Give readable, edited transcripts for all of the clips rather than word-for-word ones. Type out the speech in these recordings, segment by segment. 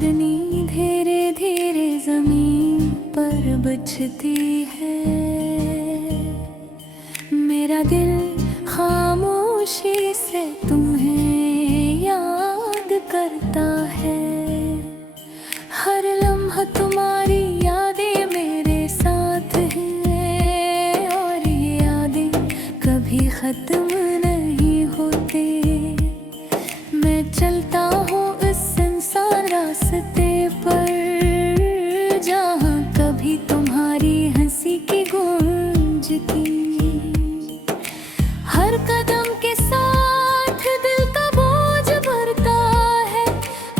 चांदनी धीरे धीरे जमीन पर बिछती है। मेरा दिल खामोशी से तुम्हें याद करता है। हर लम्हा तुम्हारी यादें मेरे साथ हैं, और ये यादें कभी खत्म नहीं होती। मैं चलता हूँ इस सुनसान रास्ते पर, जहाँ कभी तुम्हारी हंसी की गूंजती। हर कदम के साथ दिल का बोझ बढ़ता है,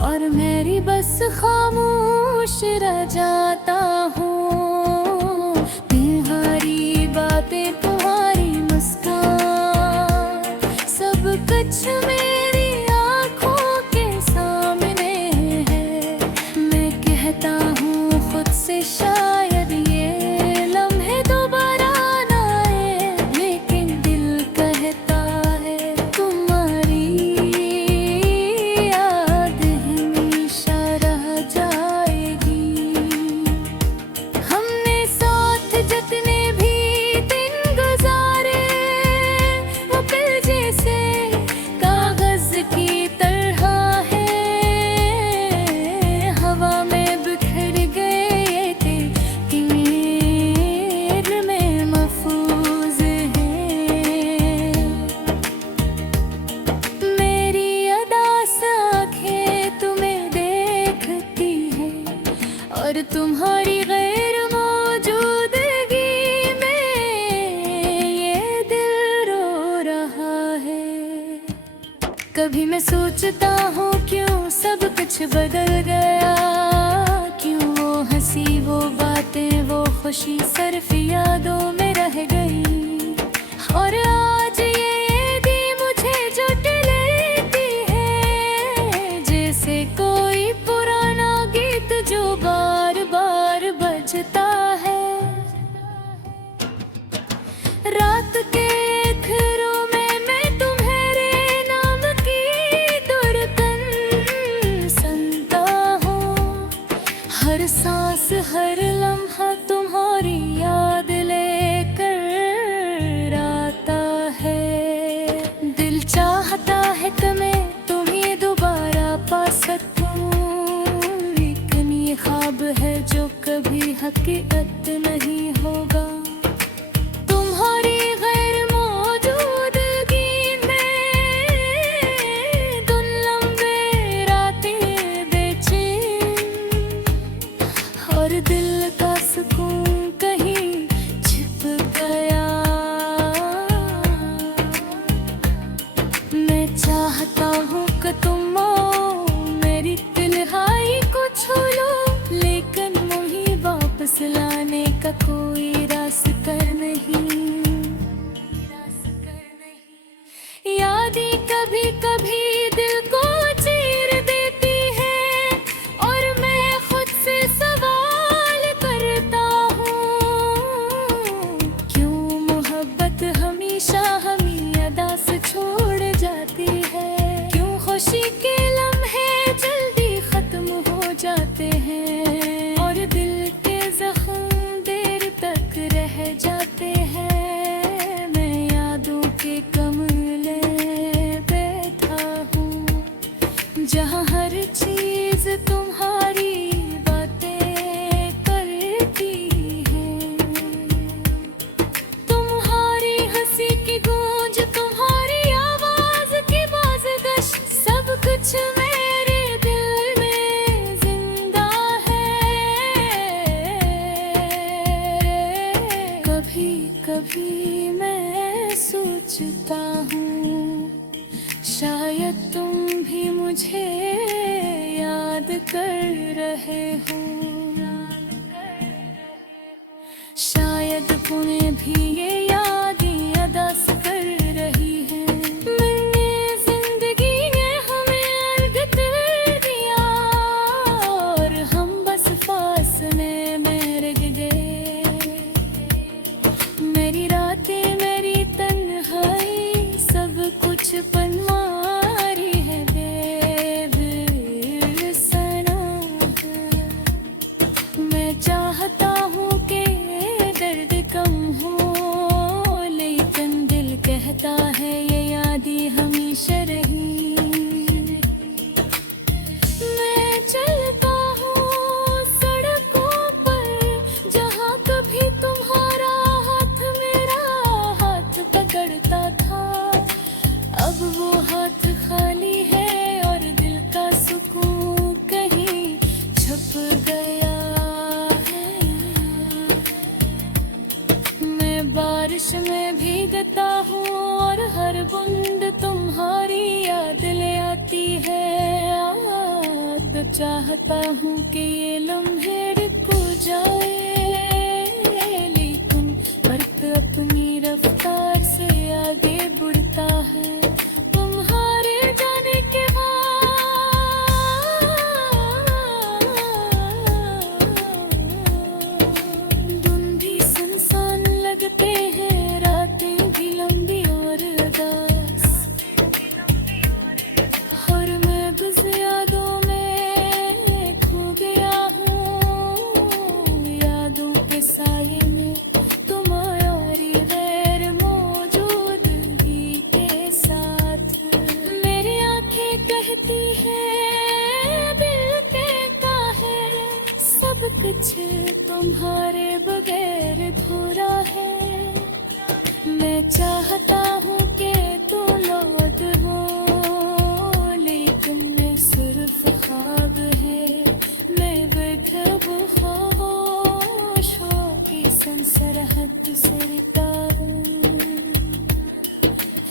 और मेरी बस खामोश रह जाता हूँ। तुम्हारी बातें, तुम्हारी मुस्कान, सब कुछ मेरी आँखों के सामने है। मैं कहता हूँ खुद से शायद ये लम्हे दोबारा ना आए, लेकिन दिल कहता है तुम्हारी याद हमेशा रह जाएगी। हमने साथ जितने भी दिन गुजारे, वो पल जैसे कागज की तरह है। हवा में बिखर गए थे, तीर में महफूज है। मेरी अदास आँखें तुम्हें देखती है, और तुम्हारी गैर मौजूदगी में ये दिल रो रहा है। कभी मैं सोचता हूँ क्यों सब कुछ बदल गया, क्यों वो हंसी, वो बातें, वो खुशी सिर्फ यादों में रह गई। और आज ये दी मुझे जुट लेती है, जैसे कोई पुराना गीत जो बार बार बजता है। रात के घरों में मैं तुम्हारे नाम की धड़कन सुनता हूँ। हर सांस, हर लम्हा तुम्हारी याद लेकर आता है। दिल चाहता है कि मैं तुम्हें दोबारा पा सकूं, लेकिन ये ख्वाब है जो कभी हकीकत नहीं होगा। तुम्हारी गैर मौजूदगी में दिन लंबे रातें बेचैन, और दिल का सुकून कहीं छिप गया। मैं चाहता हूँ कि तुम मेरी तन्हाई को छू लो, लेकिन मुझे वापस लाने का कोई रास्ता नहीं। यादें कभी कभी दिल को चीर देती है, और मैं खुद से सवाल करता हूँ, क्यों मोहब्बत हमेशा हमें अदा से छोड़ जाती है। क्यों खुशी के लम्हे जल्दी खत्म हो जाते हैं, और दिल के जख्म देर तक रह जाते हैं। मैं यादों के कमरे बैठा हूँ, जहाँ हर चीज तुम्हारी बातें करती है। तुम्हारी हंसी की गूंज, तुम्हारी आवाज की बाज़गश, सब कुछ मेरे दिल में जिंदा है। कभी कभी मैं सोचता हूँ, शायद तुम भी मुझे याद कर रहे हो। शायद तुम्हें भी ये यादें अदास कर रही हैं। मैंने जिंदगी ने हमें अलग कर दिया, और हम बस फासले में रह गए। मेरी रातें, मेरी तन्हाई, सब कुछ पनवारी है बेसना। चाहता हूँ कि ये लम्हे रुक जाए, लेकिन वक्त अपनी रफ्तार से आगे बढ़ता है। तुम्हारे जाने के दिन भी सुनसान लगते हैं, रातें भी लंबी और उदास, और मैं बस यादों में खो गया हूँ, यादों के साये में तुम्हारी गैर मौजूदगी के साथ। मेरी आंखें कहती हैं दिल कहता है, सब कुछ तुम्हारे बगैर अधूरा है। मैं चाहता हूँ कि तू लौट हो, लेकिन मैं सिर्फ ख्वाब है। मैं बेखब खामोशों की सरहद से रहता हूँ,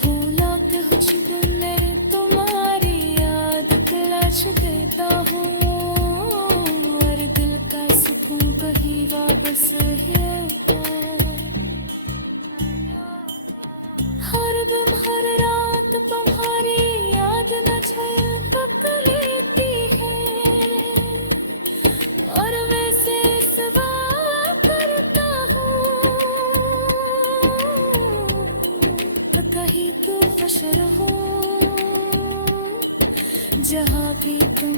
फूलों के खुशबू में तुम्हारी याद तलाश देता हूँ, और दिल का सुकून कहीं वापस है। हर दिन हर रात तुम्हारी याद न छलक लेती है, और वैसे सवाल करता हूँ, कहीं तो हशर हो, जहाँ भी तुम